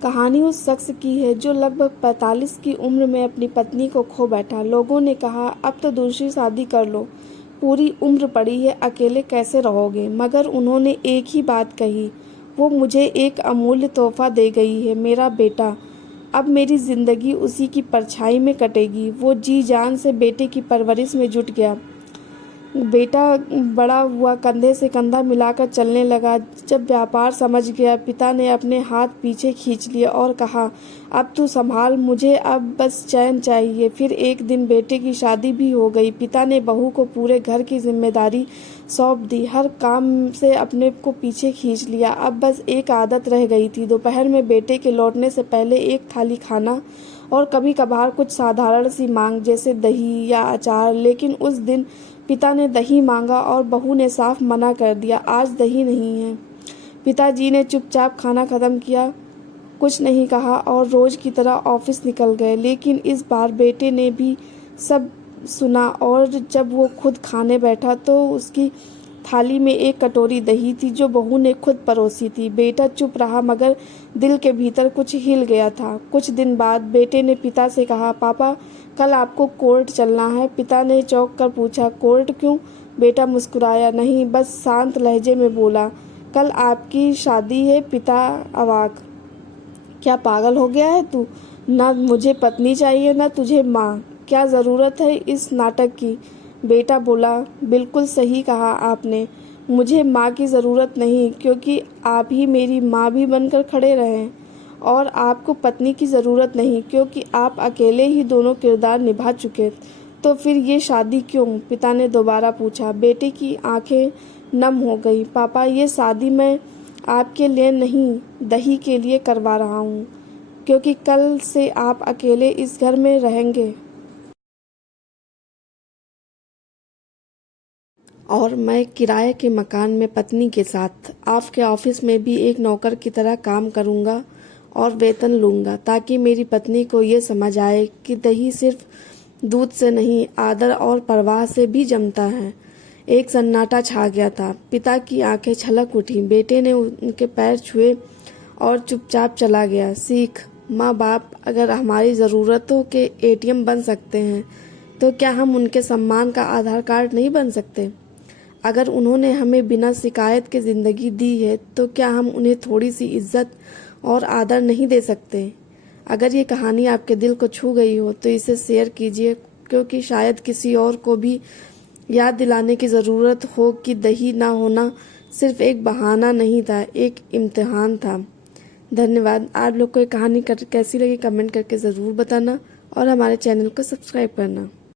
कहानी उस शख्स की है जो लगभग 45 की उम्र में अपनी पत्नी को खो बैठा। लोगों ने कहा, अब तो दूसरी शादी कर लो, पूरी उम्र पड़ी है, अकेले कैसे रहोगे। मगर उन्होंने एक ही बात कही, वो मुझे एक अमूल्य तोहफा दे गई है, मेरा बेटा। अब मेरी ज़िंदगी उसी की परछाई में कटेगी। वो जी जान से बेटे की परवरिश में जुट गया। बेटा बड़ा हुआ, कंधे से कंधा मिलाकर चलने लगा। जब व्यापार समझ गया, पिता ने अपने हाथ पीछे खींच लिए और कहा, अब तू संभाल, मुझे अब बस चैन चाहिए। फिर एक दिन बेटे की शादी भी हो गई। पिता ने बहू को पूरे घर की जिम्मेदारी सौंप दी, हर काम से अपने को पीछे खींच लिया। अब बस एक आदत रह गई थी, दोपहर में बेटे के लौटने से पहले एक थाली खाना और कभी कभार कुछ साधारण सी मांग, जैसे दही या अचार। लेकिन उस दिन पिता ने दही मांगा और बहू ने साफ मना कर दिया, आज दही नहीं है। पिताजी ने चुपचाप खाना खत्म किया, कुछ नहीं कहा और रोज की तरह ऑफिस निकल गए। लेकिन इस बार बेटे ने भी सब सुना और जब वो खुद खाने बैठा तो उसकी थाली में एक कटोरी दही थी जो बहू ने खुद परोसी थी। बेटा चुप रहा, मगर दिल के भीतर कुछ हिल गया था। कुछ दिन बाद बेटे ने पिता से कहा, पापा कल आपको कोर्ट चलना है। पिता ने चौंक कर पूछा, कोर्ट क्यों? बेटा मुस्कुराया, नहीं, बस शांत लहजे में बोला, कल आपकी शादी है। पिता अवाक, क्या पागल हो गया है तू? ना मुझे पत्नी चाहिए ना तुझे माँ, क्या ज़रूरत है इस नाटक की? बेटा बोला, बिल्कुल सही कहा आपने, मुझे माँ की ज़रूरत नहीं, क्योंकि आप ही मेरी माँ भी बनकर खड़े रहें। और आपको पत्नी की ज़रूरत नहीं, क्योंकि आप अकेले ही दोनों किरदार निभा चुके। तो फिर ये शादी क्यों? पिता ने दोबारा पूछा। बेटे की आंखें नम हो गई। पापा, ये शादी मैं आपके लिए नहीं, दही के लिए करवा रहा हूँ, क्योंकि कल से आप अकेले इस घर में रहेंगे और मैं किराए के मकान में पत्नी के साथ आपके ऑफिस में भी एक नौकर की तरह काम करूँगा और वेतन लूँगा, ताकि मेरी पत्नी को ये समझ आए कि दही सिर्फ दूध से नहीं, आदर और परवाह से भी जमता है। एक सन्नाटा छा गया था। पिता की आंखें छलक उठी। बेटे ने उनके पैर छुए और चुपचाप चला गया। सीख, माँ बाप अगर हमारी ज़रूरतों के एटीएम बन सकते हैं तो क्या हम उनके सम्मान का आधार कार्ड नहीं बन सकते? अगर उन्होंने हमें बिना शिकायत के ज़िंदगी दी है तो क्या हम उन्हें थोड़ी सी इज्जत और आदर नहीं दे सकते? अगर ये कहानी आपके दिल को छू गई हो तो इसे शेयर कीजिए, क्योंकि शायद किसी और को भी याद दिलाने की ज़रूरत हो कि दही ना होना सिर्फ एक बहाना नहीं था, एक इम्तिहान था। धन्यवाद। आप लोग को ये कहानी कैसी लगी कमेंट करके ज़रूर बताना और हमारे चैनल को सब्सक्राइब करना।